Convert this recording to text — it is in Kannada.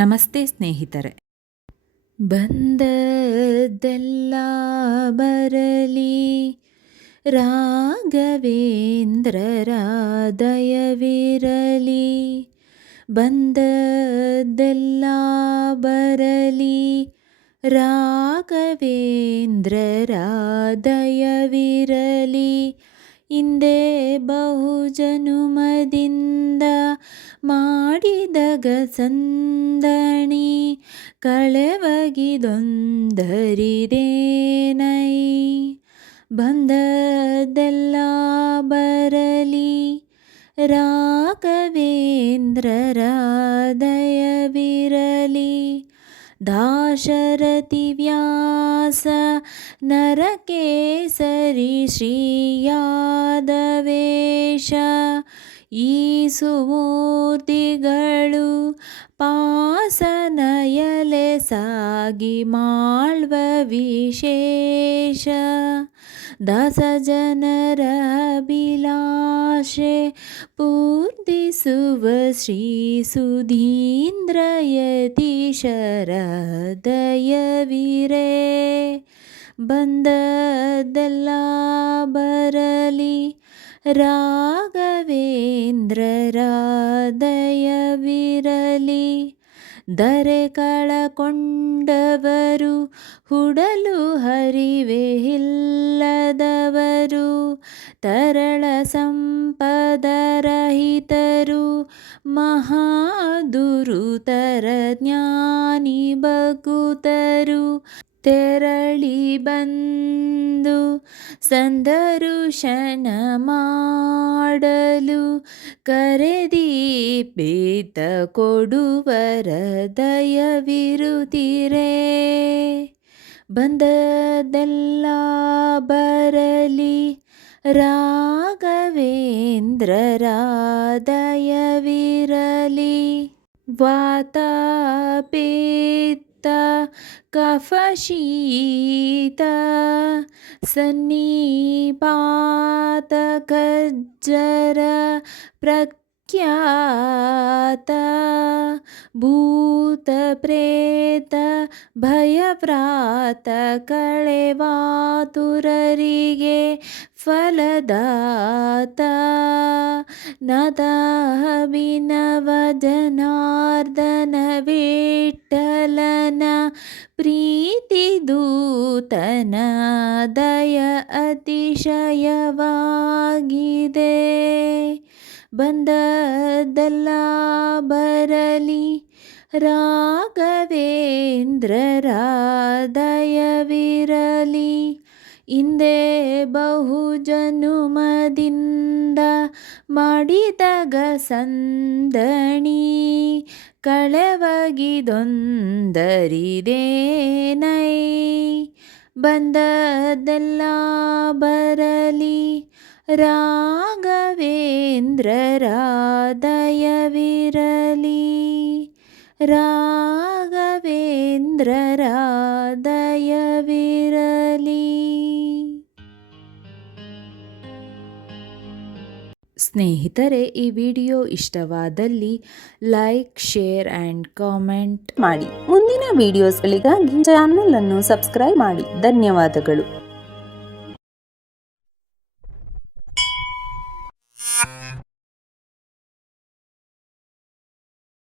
ನಮಸ್ತೆ ಸ್ನೇಹಿತರೆ. ಬಂದದ್ದೆಲ್ಲ ಬರಲಿ. ರಾಘವೇಂದ್ರರ ದಯವಿರಲಿ ಬಂದದ್ದೆಲ್ಲ ಬರಲಿ. ರಾಘವೇಂದ್ರರ ದಯವಿರಲಿ ಹಿಂದೆ ಬಹುಜನುಮದಿಂದ ಮಾಡಿದಗ ಸಂದಣಿ ಕಳೆವಗಿದೊಂದರಿದೇನೈ ಬಂದದೆಲ್ಲ ಬರಲಿ ರಾಘವೇಂದ್ರರ ದಾಶರಥಿ ವ್ಯಾಸ ನರಕೇಸರಿ ಶ್ರೀಯಾದವೇಶ. ಈ ಸುಮೂರ್ತಿಗಳು ಪಾಸನಯಲೆ ಸಾಗಿ ಮಾಳ್ವ ವಿಶೇಷ. ದಾಸ ಜನರ ಅಭಿಲಾಷೆ ಪೂರ್ತಿಸುವ ಶ್ರೀ ಸುಧೀಂದ್ರ ಯತೀಶರ ದಯವಿರೇ ಬಂದದೆಲ್ಲ ಬರಲಿ ರಾಘವೇಂದ್ರರ ದಯವಿರಲಿ ದರೆ ಕಳಕೊಂಡವರು ಹುಡಲು ಹರಿವೆ ಸಂಪದರಹಿತರು ಮಹಾದುರುತರ ಜ್ಞಾನಿ ಬಕುತರು ತೆರಳಿ ಬಂದು ಸಂದರುಶನ ಮಾಡಲು ಕರೆದೀಪಿತ ಕೊಡುವರ ದಯವಿರುತ್ತಿರೇ. ಬಂದದೆಲ್ಲ ಬರಲಿ. राघवेन्द्रराधयविरलि वातापित्त कफशीत सी पातकर प्र ಕಜ್ಜರ भूतप्रेत ಭಯವ್ರಾತ ಕಳೆವಾತುರರಿಗೆ ಫಲದಾತ. ನದಾಭಿನವ ಜನಾರ್ದನ ವಿಠಲನ ಪ್ರೀತಿ ದೂತನ ದಯ ಅತಿಶಯವಾಗಿದೆ. ಬಂದದೆಲ್ಲ ಬರಲಿ ರಾಘವೇಂದ್ರರ ದಯವಿರಲಿ ಹಿಂದೆ ಬಹುಜನುಮದಿಂದ ಮಾಡಿದಗ ಸಂದಣಿ ಕಳೆವಗಿದೊಂದರಿದೇನೈ. ಬಂದದ್ದೆಲ್ಲ ಬರಲಿ ರಾಘವೇಂದ್ರರ ದಯವಿರಲಿ ರಾಘವೇಂದ್ರರ ದಯವಿರಲಿ ಸ್ನೇಹಿತರೆ, ಈ ವಿಡಿಯೋ ಇಷ್ಟವಾದಲ್ಲಿ ಲೈಕ್, ಶೇರ್ ಆ್ಯಂಡ್ ಕಾಮೆಂಟ್ ಮಾಡಿ. ಮುಂದಿನ ವಿಡಿಯೋಸ್ಗಳಿಗಾಗಿ ಚಾನಲನ್ನು ಸಬ್ಸ್ಕ್ರೈಬ್ ಮಾಡಿ. ಧನ್ಯವಾದಗಳು.